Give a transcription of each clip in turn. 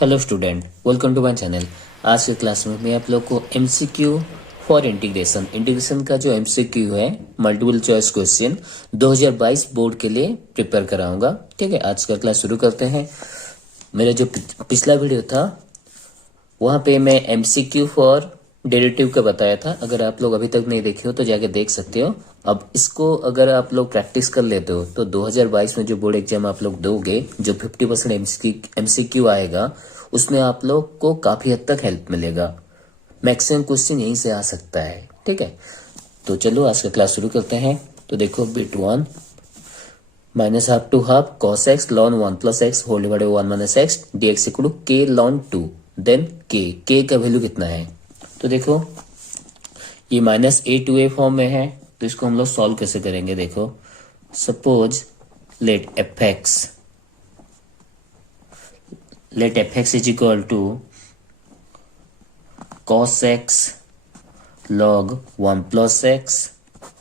Hello student, welcome to my channel. आज के class में मैं आप लोग को एमसीक्यू फॉर इंटीग्रेशन का जो एमसीक्यू है, मल्टीपल चॉइस क्वेश्चन 2022 बोर्ड के लिए प्रिपेयर कराऊंगा। ठीक है, आज का क्लास शुरू करते हैं। मेरा जो पिछला वीडियो था वहाँ पे मैं एमसीक्यू फॉर डेरिवेटिव का बताया था। अगर आप लोग अभी तक नहीं देखे हो तो जाके देख सकते हो। अब इसको अगर आप लोग प्रैक्टिस कर लेते हो तो 2022 में जो बोर्ड एग्जाम आप लोग दोगे, जो 50% एमसीक्यू आएगा, उसमें आप लोग को काफी हद तक हेल्प मिलेगा। मैक्सिमम क्वेश्चन यहीं से आ सकता है। ठीक है, तो चलो आज का क्लास शुरू करते हैं। तो देखो, bit 1 minus half to half cos x ln 1 plus x whole divided 1 minus x d x equal to k ln 2। Then k का वैल्यू कितना है? तो देखो, ये minus a to a form में है, तो इसको हम लोग सॉल्व कैसे करेंगे? देखो, suppose let f x is equal to cos x log 1 plus x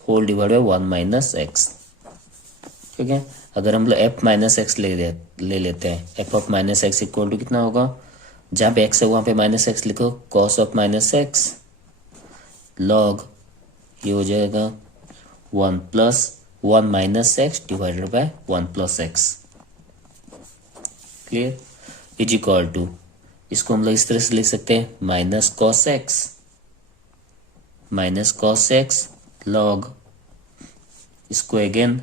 whole divided by 1 minus x. ठीक है, अगर हम लोग एफ माइनस एक्स ले लेते हैं, f of minus x equal to कितना होगा? जहां पे एक्स है वहां पे माइनस एक्स लिखो, cos of minus x log, ये हो जाएगा 1 plus 1 minus x divided by 1 plus x. Clear? Is equal to, इसको हम लोग इस तरह से लिख सकते हैं, माइनस कॉस एक्स लॉग, इसको अगेन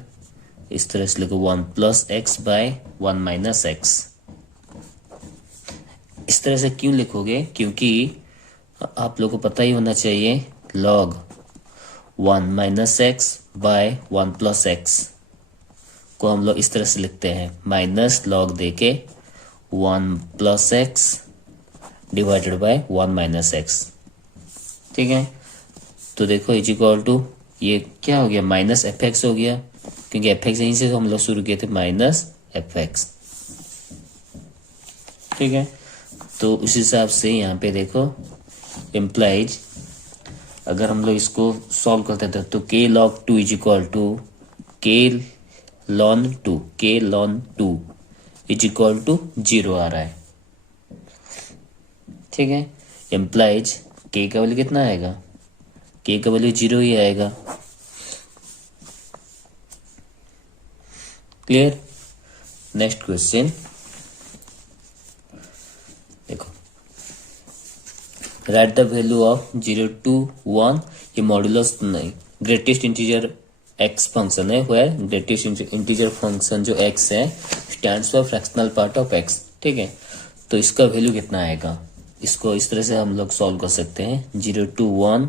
इस तरह से लिखो 1 plus x by 1 minus x. इस तरह से क्यों लिखोगे? क्योंकि आप लोगों को पता ही होना चाहिए, log 1 minus x by 1 plus x को हम लोग इस तरह से लिखते हैं, माइनस लॉग देके 1 plus x divided by 1 minus x. ठीक है, तो देखो इज इक्वल टू, ये क्या हो गया? माइनस एफ एक्स हो गया, क्योंकि एफ एक्स यहीं से हम लोग शुरू किए थे, माइनस एफ एक्स। ठीक है, तो उस हिसाब से यहाँ पे देखो इम्प्लाइज, अगर हम लोग इसको सॉल्व करते थे तो k log 2 is equal to k ln two is equal to 0 आ रहा है। ठीक है, इम्प्लाइज के का वैल्यू कितना आएगा? के का वैल्यू 0 ही आएगा। क्लियर? नेक्स्ट क्वेश्चन देखो, write the value of 0 to 1, ये मॉड्यूलस नहीं, ग्रेटेस्ट इंटीजर एक्स फंक्शन है, वेयर ग्रेटेस्ट इंटीजर फंक्शन जो एक्स है stands for fractional part of x. ठीक है, तो इसका वैल्यू कितना आएगा? इसको इस तरह से हम लोग सॉल्व कर सकते हैं, 0 to 1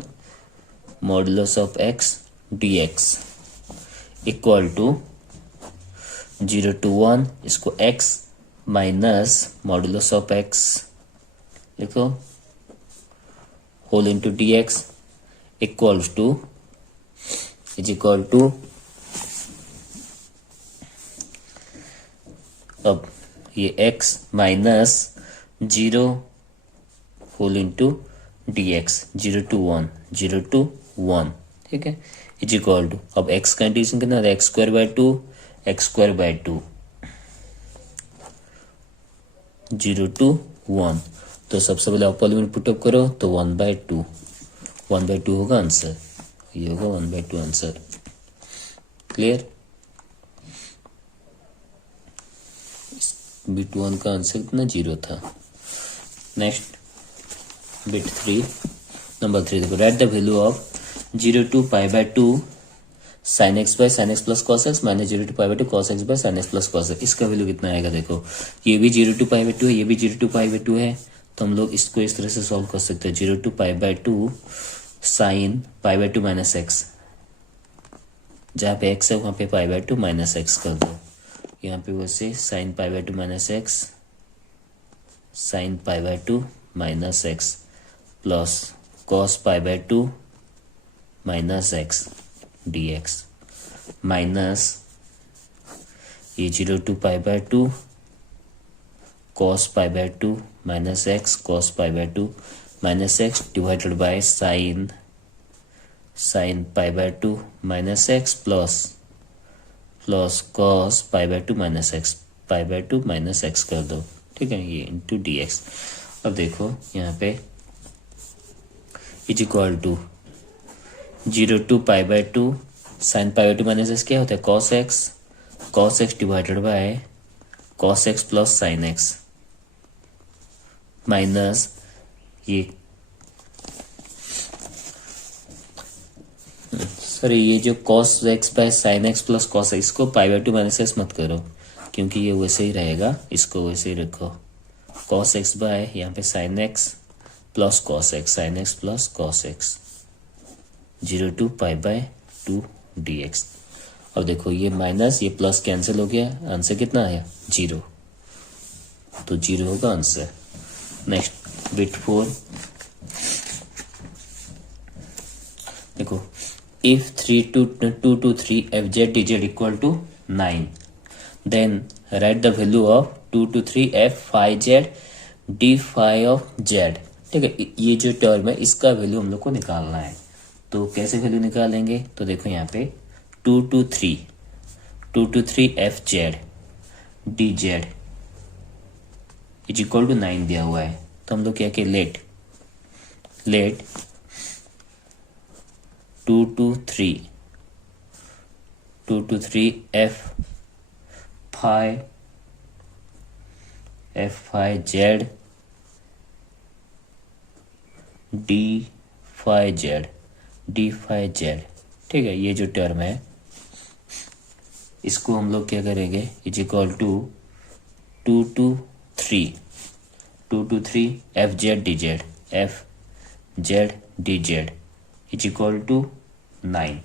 modulus of x d x equal to 0 to 1, इसको x minus modulus of x लिखो whole into d x equals to, is equal to, अब ये x minus 0 whole into d x 0 to 1। ठीक है, is equal to, अब x का integration कितना था? एक्स स्क्वायर बाय 2 0 to 1, तो सबसे पहले अपर लिमिट पुटअप करो तो 1/2 होगा आंसर, ये होगा 1/2 आंसर। क्लियर? बिट 1 का आंसर कितना? 0 था। नेक्स्ट बिट 3, नंबर 3 देखो, write the value of 0 to π/2 sin x by sin x plus cos x minus 0 to π/2 cos x by sin x plus cos x। इसका value कितना आएगा? देखो, ये भी 0 to π/2 है, ये भी 0 to π/2 है, तो हम लोग इसको इस तरह से सॉल्व कर सकते हैं, 0 to π/2 sin π/2 माइनस एक्स, जहाँ पे x है वहां पे π/2 माइनस एक्स कर दो, यहाँ पे वैसे sin π/2 minus x sin π/2 minus x plus cos π/2 minus x dx minus ये 0 to π/2 cos π/2 minus x cos π/2 minus x divided by sin π/2 minus x plus cos π/2 minus x कर दो, ठीक है, ये इंटू डी एक्स। अब देखो यहाँ पे is equal to 0 to π/2 sine π/2 minus x क्या होता है cos x divided by cos x plus sine x minus ये सॉरी ये जो cos x by sine x plus cos x को π/2 माइनस एक्स मत करो क्योंकि ये वैसे ही रहेगा, इसको वैसे ही रखो। कॉस एक्स बाय यहाँ पे sign x plus cos x, sign x plus cos x 0 to π/2 dx। अब देखो ये माइनस ये प्लस कैंसिल हो गया, आंसर कितना आया 0, तो 0 होगा आंसर। नेक्स्ट बिट 4 देखो if 2 to 3 fz dz equal to 9 then write the value of 2 to 3 f phi z d phi of z। ठीक है, ये जो टर्म है इसका वैल्यू हम लोग को निकालना है, तो कैसे वैल्यू निकालेंगे? तो देखो यहाँ पे 2 to 3 f z d z is equal to 9 दिया हुआ है, तो हम लोग क्या कि let 2 to 3 f phi z d phi z. ठीक है, ये जो टर्म है इसको हम लोग क्या करेंगे is equal to 2 to 3 f z d z is equal to 9।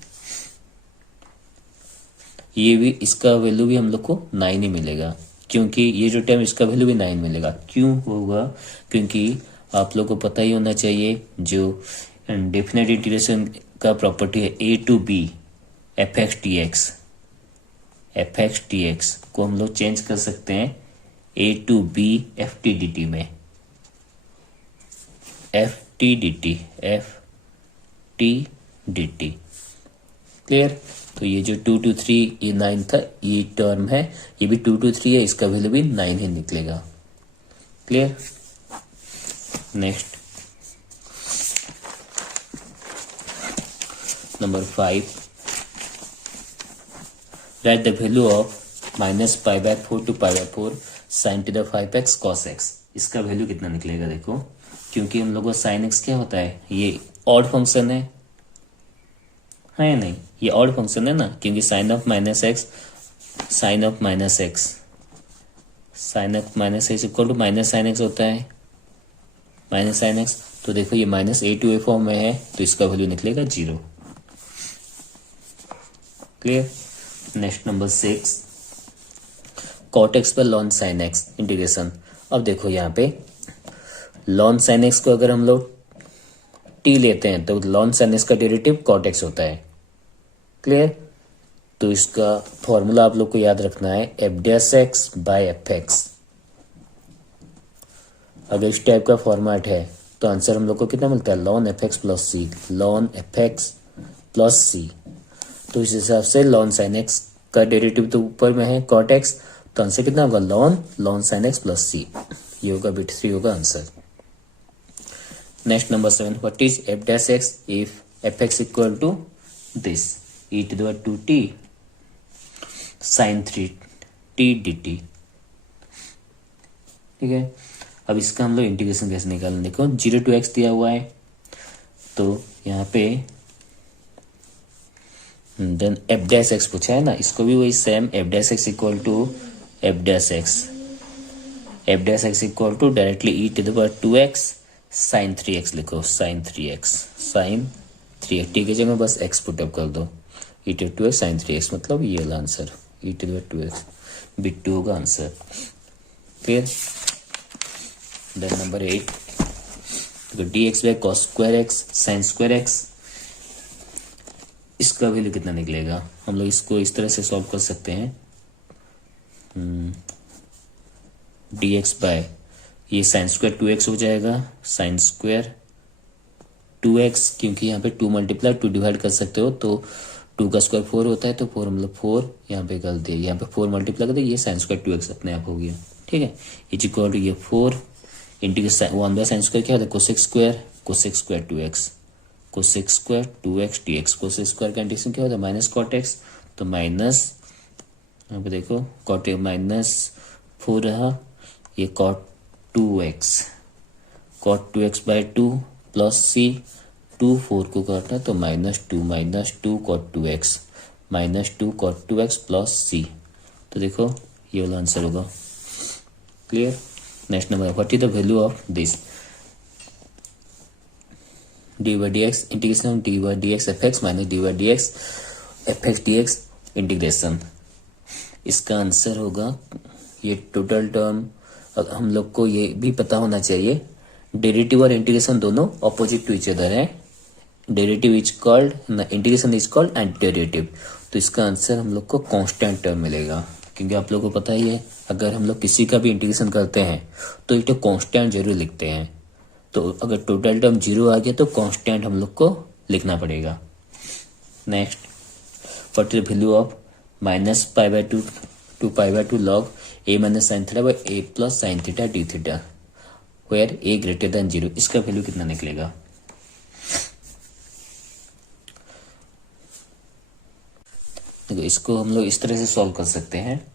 ये भी इसका वैल्यू भी हम लोग को 9 ही मिलेगा, क्योंकि ये जो टर्म इसका वैल्यू भी 9 मिलेगा। क्यों होगा? क्योंकि आप लोग को पता ही होना चाहिए जो डेफिनेट इंटीग्रेशन का प्रॉपर्टी है a to b f x d x को हम लोग चेंज कर सकते हैं a to b f t d t में, f t d t. Clear? तो ये जो 2 to 3 ये 9 था, ये टर्म है, ये भी 2 to 3 है, इसका वैल्यू भी 9 ही निकलेगा। Clear? Next number 5 right the value of -π/4 to π/4 sin to the 5x cos x। इसका वैल्यू कितना निकलेगा? देखो, क्योंकि हम लोगों को sin x क्या होता है, ये ऑड फंक्शन है या नहीं? ये ऑड फंक्शन है ना, क्योंकि sin of -x equal to -sin x होता है, -sin x। तो देखो ये -a to a फॉर्म में है, तो इसका वैल्यू निकलेगा 0। Clear? Next number 6 cot x पर ln sin x इंटीग्रेशन। अब देखो यहाँ पे ln sin x को अगर हम लोग t लेते हैं तो ln sin x का डेरिवेटिव cot x होता है। क्लियर? तो इसका फॉर्मूला आप लोग को याद रखना है f'(x/f(x)। अगर इस टाइप का फॉर्मेट है तो आंसर हम लोग को कितना मिलता है ln f(x + c। तो इस हिसाब से ln sin x का डेरिवेटिव तो ऊपर में है cot x, तो आंसर कितना होगा ln sin x + c। ये होगा बिट 3 होगा answer. Next number 7 what is f'(x) if f(x) equal to this e⁻²t sin 3t dt। ठीक है, अब इसका हम लोग इंटीग्रेशन कैसे निकालें? देखो 0 to x दिया हुआ है, तो यहाँ पे देन f'(x) पूछा है ना, इसको भी वही same f'(x) equal to f'(x) equal to directly e⁻²x sin 3x लिखो, sin 3x टी की जगह बस x पुटअप कर दो, e⁻²x sin 3x मतलब ये वाला आंसर e⁻²x बिट 2 होगा answer. Clear? Then number 8 dx/cos² x sin² x, इसका वैल्यू कितना निकलेगा? हम लोग इसको इस तरह से सॉल्व कर सकते हैं dx बाय ये sin² 2x हो जाएगा, sin² 2x, क्योंकि यहाँ पे 2 × 2 डिवाइड कर सकते हो, तो 2 का स्क्वायर 4 होता है, तो 4 मतलब 4 यहाँ पे कर दिए, यहाँ पे 4 मल्टीप्लाई कर दिए, ये sin² 2x अपने आप हो गया। ठीक है, इज इक्वल टू ये 4 इंटीग्रेशन 1/sin स्क्वायर क्या होता है cosec square 2x cosec square 2x dx। Cosec square का इंटीग्रेशन क्या होता है माइनस कॉट एक्स, तो माइनस यहाँ पे देखो कॉट माइनस 4 रहा, ये कॉट 2x/2 प्लस सी 2 4 को काटना तो -2 cot 2x -2 cot 2x plus सी। तो देखो ये वाला आंसर होगा। Clear. Next number, what is the value of this dy/dx integration dy/dx fx minus dy/dx fx dx integration. इसका आंसर होगा ये टोटल टर्म। हम लोग को ये भी पता होना चाहिए डेरिवेटिव और इंटीग्रेशन दोनों ऑपोजिट टू ईच अदर है। Derivative is called integration is called antiderivative. तो इसका आंसर हम लोग को कांस्टेंट टर्म मिलेगा, क्योंकि आप लोगों को पता ही है अगर हम लोग किसी का भी इंटीग्रेशन करते हैं तो एक तो कांस्टेंट जरूर लिखते हैं। तो अगर टोटल टर्म 0 आ गया तो कांस्टेंट हम लोग को लिखना पड़ेगा। Next, what is the value of -π/2 to π/2 log a minus sin theta by a plus sin theta d theta where a greater than 0। इसका वैल्यू कितना निकलेगा? देखो इसको हम लोग इस तरह से सॉल्व कर सकते हैं,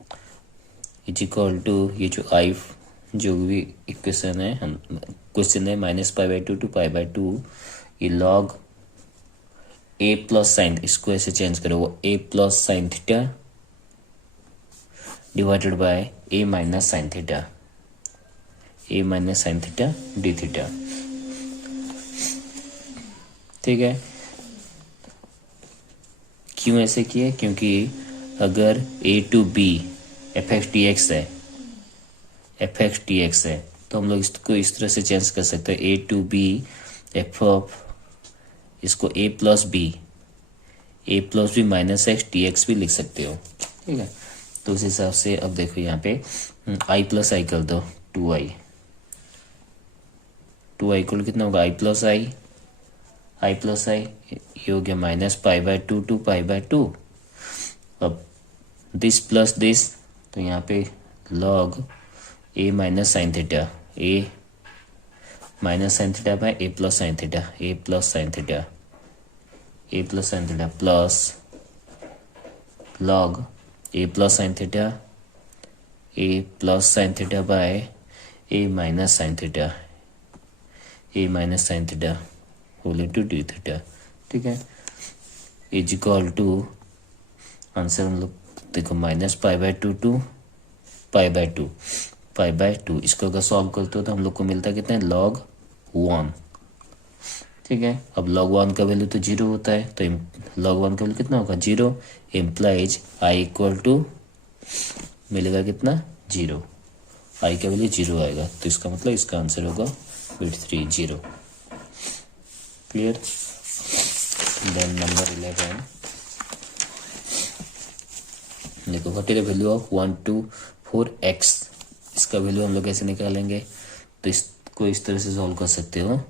इज इक्वल टू ये जो भी इक्वेशन है क्वेश्चन है -π/2 to π/2 ये log a प्लस साइन, इसको ऐसे चेंज करो वो a plus sine theta divided by a minus sine theta d theta. ठीक है, क्यों ऐसे किए? क्योंकि अगर a to b fx dx है तो हम लोग इसको इस तरह से चेंज कर सकते हैं a to b f of इसको a plus b minus x dx भी लिख सकते हो। ठीक है, तो उस हिसाब से अब देखो यहाँ पे i प्लस आई कर दो 2i इक्वल कितना होगा i प्लस आई ये हो गया -π/2 to π/2। अब दिस प्लस दिस तो यहाँ पे log a minus sine theta by a plus sine theta plus log a plus sine theta by a minus sine theta whole into d theta. ठीक है, is equal to answer हम लोग देखो -π/2 to π/2 इसको अगर सॉल्व करते हो तो हम लोग को मिलता कितना है log 1। ठीक है, अब log 1 का वैल्यू तो 0 होता है, तो log 1 का वैल्यू कितना होगा 0 इम्प्लाइज i इक्वल टू मिलेगा कितना 0, i का वैल्यू 0 आएगा, तो इसका मतलब इसका आंसर होगा बिट 3 0। क्लियर। देन नंबर 11 देखो what is the value of 1 2 4 x। इसका वैल्यू हम लोग कैसे निकालेंगे? तो इसको इस तरह से सॉल्व कर सकते हो।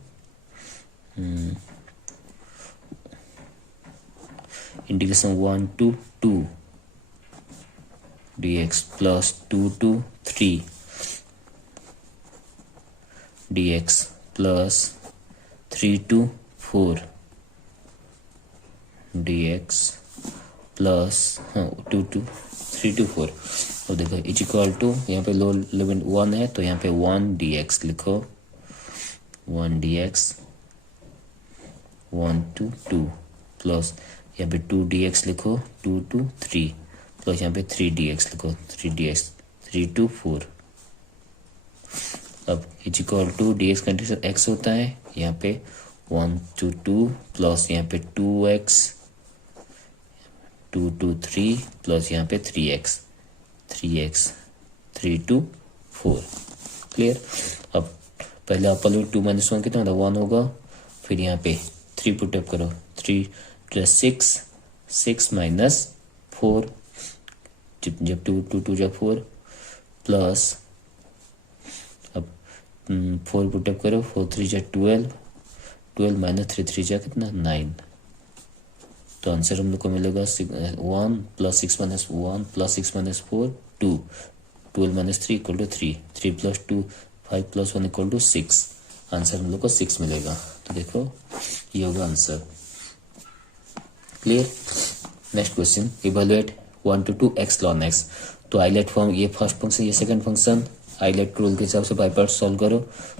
Integration 1 to 2 dx plus 2 to 3 dx plus 3 to 4 dx plus 2 to 3 to 4। तो देखो इज इक्वल टू यहाँ पे लो लिमिट 1 है तो यहाँ पे 1 dx लिखो 1 dx 1 to 2 प्लस यहाँ पे 2 dx लिखो 2 to 3 प्लस यहाँ पे 3 dx लिखो 3 to 4। अब इज इक्वल टू dx का इंटीग्रेशन x होता है, यहाँ पे 1 to 2 प्लस यहाँ पे 2x 2 to 3 प्लस यहाँ पे 3x 3 to 4। क्लियर। अब पहले अपर लिमिट 2 - 1 कितना होगा 1 होगा, फिर यहाँ पे 3 पुटअप करो 3 + 6 माइनस 4 जब 2 जब 4 प्लस अब 4 पुटअप करो 4 3 जा 12 माइनस 3 3 जा कितना 9। तो आंसर हम लोग को मिलेगा 1 + 6 - 1 + 6 - 4 2 12 माइनस 3 इक्वल टू 3, 3 प्लस 2 5 प्लस 1 इक्वल टू 6। आंसर हम लोग को 6 मिलेगा। तो देखो ये होगा answer. Clear. Next question, evaluate 1 to 2 x ln x। तो आइलेट फॉर्म, ये फर्स्ट फंक्शन ये सेकंड फंक्शन, आइलेट रूल के हिसाब से बाई पार्ट सॉल्व करो।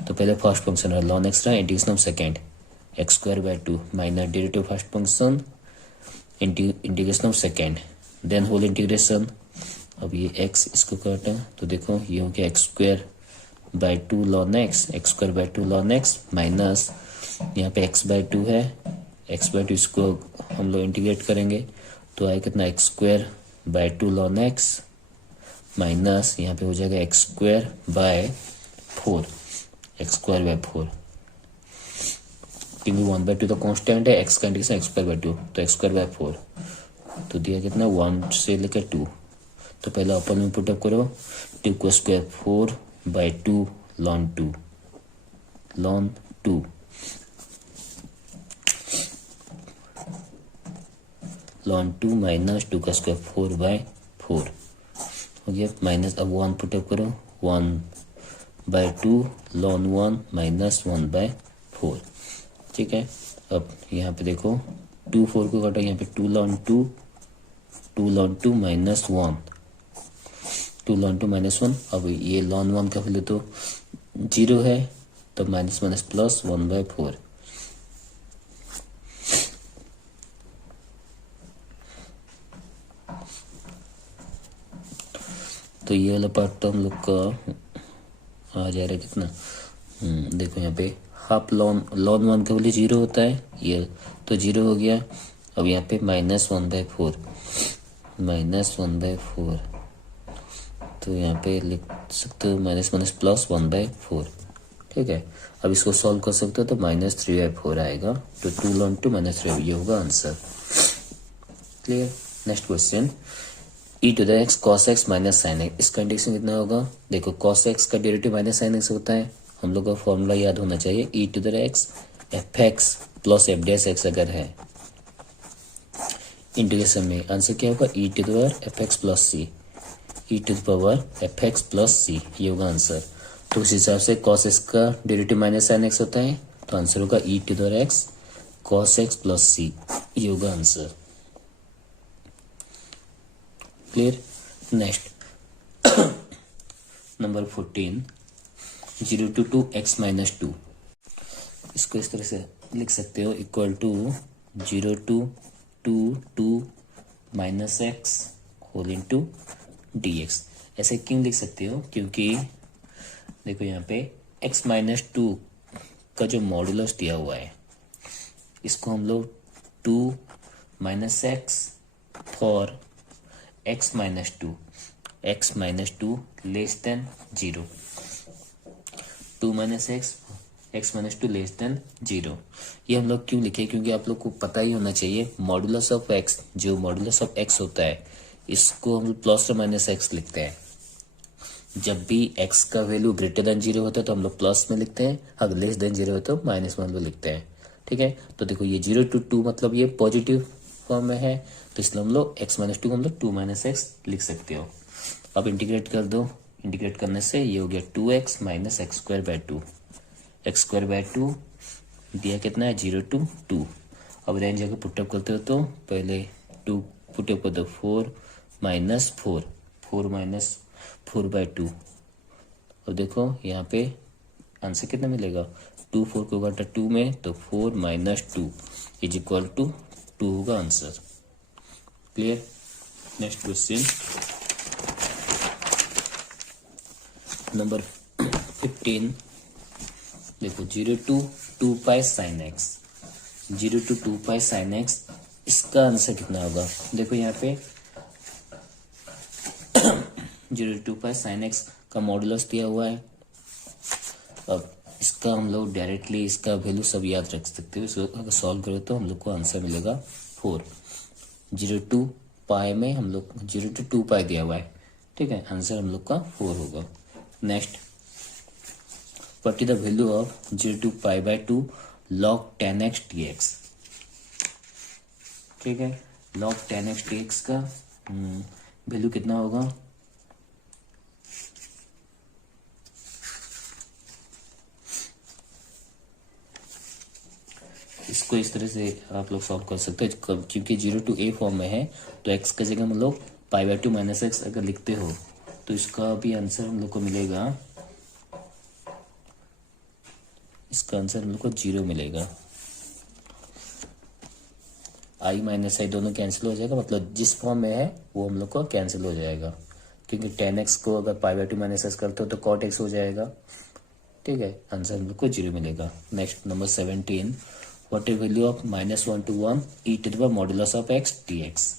तो पहले फर्स्ट फंक्शन है ln x रहा, integration of second x²/2 minus derivative first function integration of second, then whole integration. अब ये x इसको काटा तो देखो ये हो गया x²/2 ln x, x²/2 ln x minus यहाँ पे x/2 है, x/2 इसको हम लोग इंटीग्रेट करेंगे तो आए कितना x²/2 ln x माइनस यहाँ पे हो जाएगा x²/4, x²/4 क्योंकि 1/2 तो कांस्टेंट है, x का इंटीग्रेशन x²/2 तो x²/4 तो दिया कितना 1 से लेकर 2। तो पहले अपन में पुटअप करो 2 को square 4/2 ln 2 ln 2 ln 2 minus 2 का स्क्वायर 4/4 हो गया माइनस। अब 1 पुटअप करो 1/2 ln 1 माइनस 1/4। ठीक है। अब यहाँ पे देखो 2 4 को काटा, यहाँ पे 2 ln 2 माइनस 1, 2 ln 2 माइनस 1। अब ये ln 1 का वैल्यू तो 0 है तो माइनस माइनस प्लस 1/4। तो ये वाला पार्ट तो हम लोग का आ जा रहा है कितना, देखो यहाँ पे हाफ ln 1 का वैल्यू 0 होता है, ये तो 0 हो गया। अब यहाँ पे माइनस 1/4 तो यहाँ पे लिख सकते हो माइनस माइनस प्लस 1/4। ठीक है। अब इसको सॉल्व कर सकते हो तो माइनस 3/4 आएगा, तो 2 ln 2 माइनस 3 ये होगा answer. Clear. Next question, e⁻x cos x minus sine x, इसका इंटीग्रेशन कितना होगा। देखो cos x का डेरिवेटिव माइनस साइन x होता है, हम लोग का फॉर्मूला याद होना चाहिए e⁻x fx प्लस f'(x) अगर है इंटीग्रेशन में आंसर क्या होगा e⁻fx plus c, e⁻fx plus c ये होगा आंसर। तो उस हिसाब से cos x का डेरिवेटिव माइनस साइन x होता है तो आंसर होगा e⁻x cos x plus c ये होगा answer. Clear. Next number 14, 0 to 2x minus 2, इसको इस तरह से लिख सकते हो equal to 0 to 2 minus x whole into dx। ऐसे क्यों लिख सकते हो, क्योंकि देखो यहाँ पे x माइनस 2 का जो मॉडुलस दिया हुआ है इसको हम लोग 2 minus x for x minus 2 less than 0, 2 minus x minus 2 less than 0। ये हम लोग क्यों लिखे, क्योंकि आप लोग को पता ही होना चाहिए मॉडुलस ऑफ x, जो मॉडुलस ऑफ x होता है इसको हम प्लस और माइनस x लिखते हैं। जब भी x का वैल्यू ग्रेटर देन 0 होता है तो हम लोग प्लस में लिखते हैं, अगर लेस देन 0 होता है तो माइनस में हम लोग लिखते हैं। ठीक है। तो देखो ये 0 to 2 मतलब ये पॉजिटिव फॉर्म में है तो इसलिए हम लोग x माइनस 2 को हम लोग 2 माइनस x लिख सकते हो। अब इंटीग्रेट कर दो, इंटीग्रेट करने से ये हो गया 2x माइनस x²/2, x²/2 दिया कितना है 0 to 2। अब रेंज अगर पुटअप करते हो तो पहले 2 पुटअप कर दो 4 माइनस 4 माइनस 4/2। अब देखो यहाँ पे आंसर कितना मिलेगा, 2 4 को काटा 2 में तो 4 माइनस 2 इज इक्वल टू 2 होगा answer. Clear. Next question number 15, देखो 0 to 2 pi sine x, 0 to 2 pi sine x, इसका आंसर कितना होगा। देखो यहाँ पे 0 to 2 पाई साइन x का मॉडुलस दिया हुआ है। अब इसका हम लोग डायरेक्टली इसका वैल्यू सब याद रख सकते हो, इसको अगर सॉल्व करो तो हम लोग को आंसर मिलेगा 4। 0 to पाई में हम लोग 0 to 2 पाई दिया हुआ है। ठीक है। आंसर हम लोग का 4 होगा। Next, what is the value of 0 to पाई/2 log 10x dx। ठीक है। log 10x dx का वैल्यू कितना होगा, इसको इस तरह से आप लोग सॉल्व कर सकते हो, क्योंकि 0 to a फॉर्म में है तो x की जगह हम लोग π/2 माइनस एक्स अगर लिखते हो तो इसका भी आंसर हम लोग को मिलेगा, इसका आंसर हम लोग को 0 मिलेगा। i माइनस आई दोनों कैंसिल हो जाएगा, मतलब जिस फॉर्म में है वो हम लोग को कैंसिल हो जाएगा, क्योंकि tan x को अगर π/2 माइनस एक्स करते हो तो cot x हो जाएगा। ठीक है, आंसर हम लोग को 0 मिलेगा। Next number 17, what is value of -1 to 1 e to the power modulus of x dx।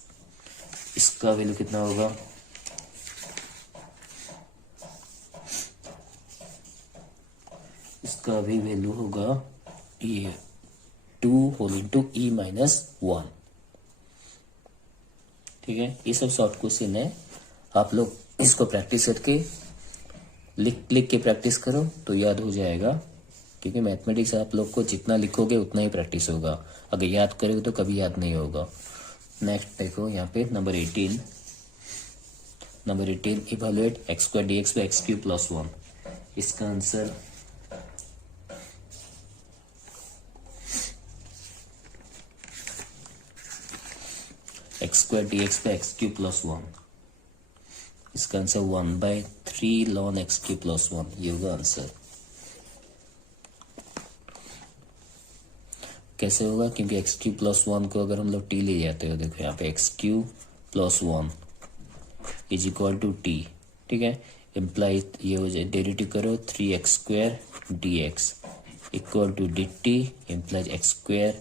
इसका वैल्यू कितना होगा, इसका भी वैल्यू होगा ये 2 होल इंटू e माइनस 1। ठीक है, ये सब शॉर्ट क्वेश्चन है, आप लोग इसको प्रैक्टिस करके लिख के प्रैक्टिस करो तो याद हो जाएगा, क्योंकि मैथमेटिक्स आप लोग को जितना लिखोगे उतना ही प्रैक्टिस होगा, अगर याद करोगे तो कभी याद नहीं होगा। नेक्स्ट देखो यहाँ पे number 18, evaluate x² dx by x³ + 1। इसका answer x² dx by x³ + 1, इसका आंसर 1/3 ln x³ + 1 ये होगा आंसर। कैसे होगा, क्योंकि x³ + 1 को अगर हम लोग t ले जाते हो, देखो यहाँ पे x³ + 1 = t। ठीक है, इम्प्लाई ये हो जाए, डेरिवेटिव करो 3x² dx = dt implies x²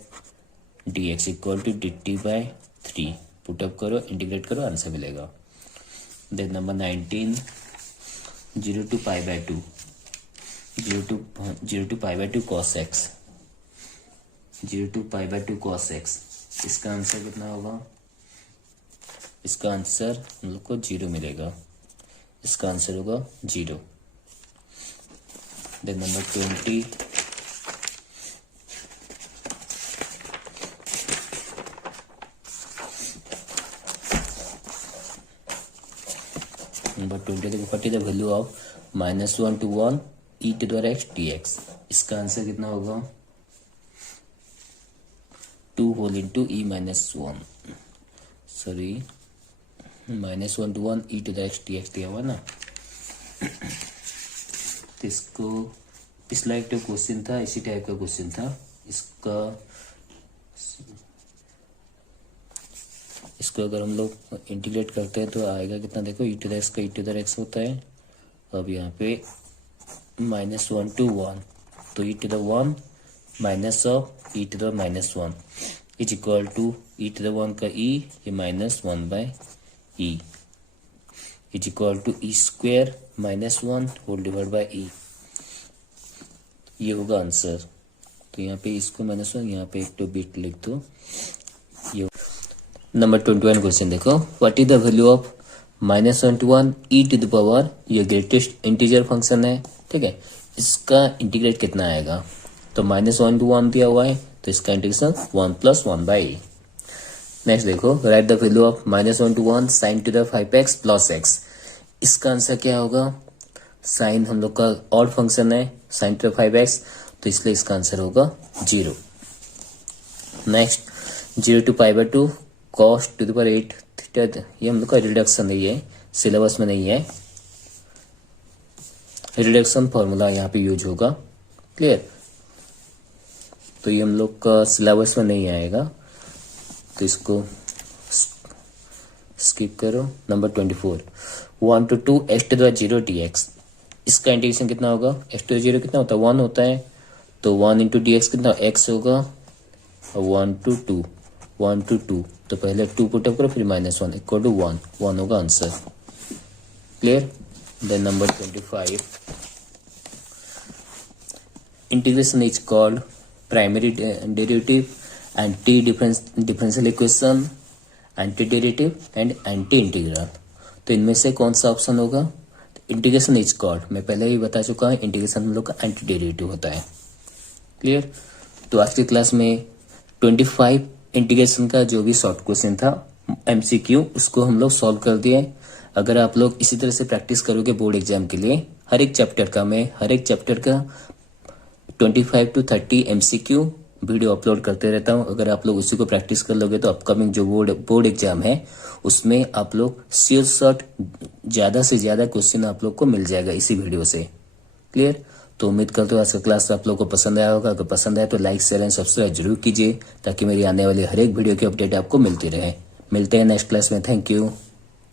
dx = dt/3। Put up करो, इंटीग्रेट करो, आंसर मिलेगा। Then number 19, 0 to π/2 cos x, 0 to π/2 cos x। इसका आंसर कितना होगा, इसका आंसर हम लोग को 0 मिलेगा, इसका आंसर होगा 0। देन नंबर 20, देखो, what is the value of -1 to 1 e to the power x dx। इसका आंसर कितना होगा, 2 whole into e minus 1, sorry -1 to 1 e to the x dx दिया हुआ ना। तो इसको पिछला एक तो क्वेश्चन था, इसी टाइप का क्वेश्चन था, इसको अगर हम लोग इंटीग्रेट करते हैं तो आएगा कितना, देखो e टू द x का e टू द x होता है। अब यहाँ पे -1 to 1 तो e to the 1 minus of e to the -1 is equal to e to the 1 का e, ये -1/e is equal to e² -1 whole divide by e। ये होगा आंसर। तो यहाँ पे इसको -1, यहाँ पे एक तो बिट लिख दो। ये नंबर 21 क्वेश्चन देखो, what is the value of -1 to 1 e to the power, ये ग्रेटेस्ट इंटीजर फंक्शन है। ठीक है, इसका इंटीग्रेट कितना आएगा, तो -1 to 1 दिया हुआ है तो इसका इंटीग्रेशन 1 + 1/e। नेक्स्ट देखो, write the value of -1 to 1 sin to the 5x + x। इसका आंसर क्या होगा, साइन हम लोग का ऑड फंक्शन है, sin टू द 5x, तो इसलिए इसका आंसर होगा 0। Next 0 to π/2 cos to the power 8 theta, ये हम लोग का रिडक्शन नहीं है, सिलेबस में नहीं है, रिडक्शन फॉर्मूला यहाँ पे यूज होगा। क्लियर, तो ये हम लोग का सिलेबस में नहीं आएगा, तो इसको स्किप करो। Number 24, 1 to 2 x to the 0 dx। इसका इंटीग्रेशन कितना होगा, x टू द 0 कितना होता है, 1 होता है, तो 1 into dx कितना x होगा, 1 to 2 तो पहले 2 पुटअप करो, फिर -1 इक्वल टू 1 होगा answer. Clear. Then number 25, integration is called primary derivative, anti differential equation, anti derivative and anti integral. तो इनमें से कौन सा ऑप्शन होगा, इंटीग्रेशन इज कॉल्ड, मैं पहले ही बता चुका हूं, इंटीग्रेशन हम लोग का एंटी डेरिवेटिव होता है। क्लियर। तो आज की क्लास में 25 इंटीग्रेशन का जो भी शॉर्ट क्वेश्चन था MCQ, उसको हम लोग सॉल्व कर दिए। अगर आप लोग इसी तरह से प्रैक्टिस करोगे बोर्ड एग्जाम के लिए, हर एक चैप्टर का 25 to 30 MCQ वीडियो अपलोड करते रहता हूं। अगर आप लोग उसी को प्रैक्टिस कर लोगे तो अपकमिंग जो बोर्ड एग्जाम है उसमें आप लोग श्योर शॉट ज्यादा से ज्यादा क्वेश्चन आप लोग को मिल जाएगा इसी वीडियो से। क्लियर? तो उम्मीद करते हो आज का क्लास आप लोग को पसंद आया होगा। अगर पसंद आए तो लाइक शेयर एंड सब्सक्राइब जरूर कीजिए ताकि मेरी आने वाली हर एक वीडियो की अपडेट आपको मिलती रहे। मिलते हैं नेक्स्ट क्लास में। Thank you.